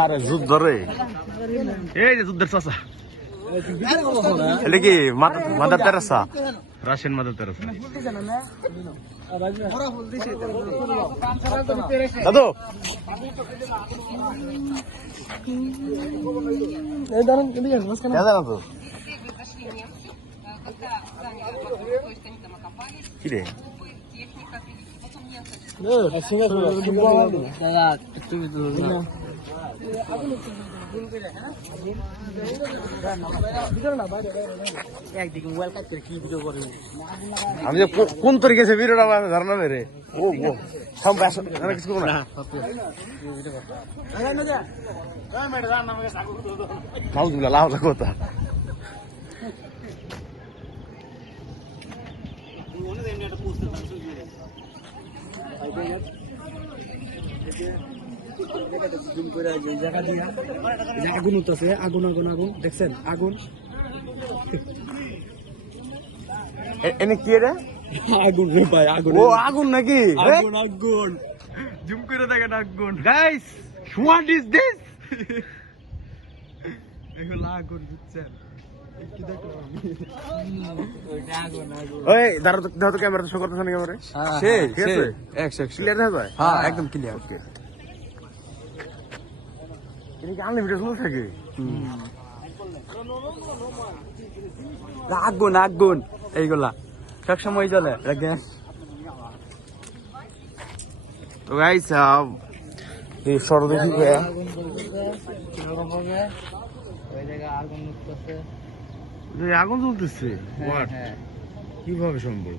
আরে যুদ্ধ রে, এই যে যুদ্ধের চাষা, এটা কি mother Teresa? Russian mother Teresa. দাদু কি রে? আমি যে কোন তোর গেছে ভিডিওটা ধারণা নেই রে। ও কিছু না লাভ কথা। আগুন উঠতেছে, আগুন আগুন আগুন দেখছেন? আগুন এনে কি রে? আগুন রে ভাই, আগুন। ও আগুন নাকি? আগুন আগুন জুম করে দেখেন আগুন। Guys what is this? এগুলো আগুন বুঝছেন? ওই দাঁড়া তো ক্যামেরা তো শো করতেছ না ক্যামেরা? সেই ঠিক আছে? 100 ক্লিয়ার দেখা যায়? হ্যাঁ একদম ক্লিয়ার। ওকে। এটা কি আনলিমিটেড চলতে থাকে? আগুন আগুন এইগুলা সব সময় চলে দেখেন। তো গাইস এই সরদে কি হয়? আগুন জ্বলতেছে। হোয়াট? কিভাবে সম্ভব?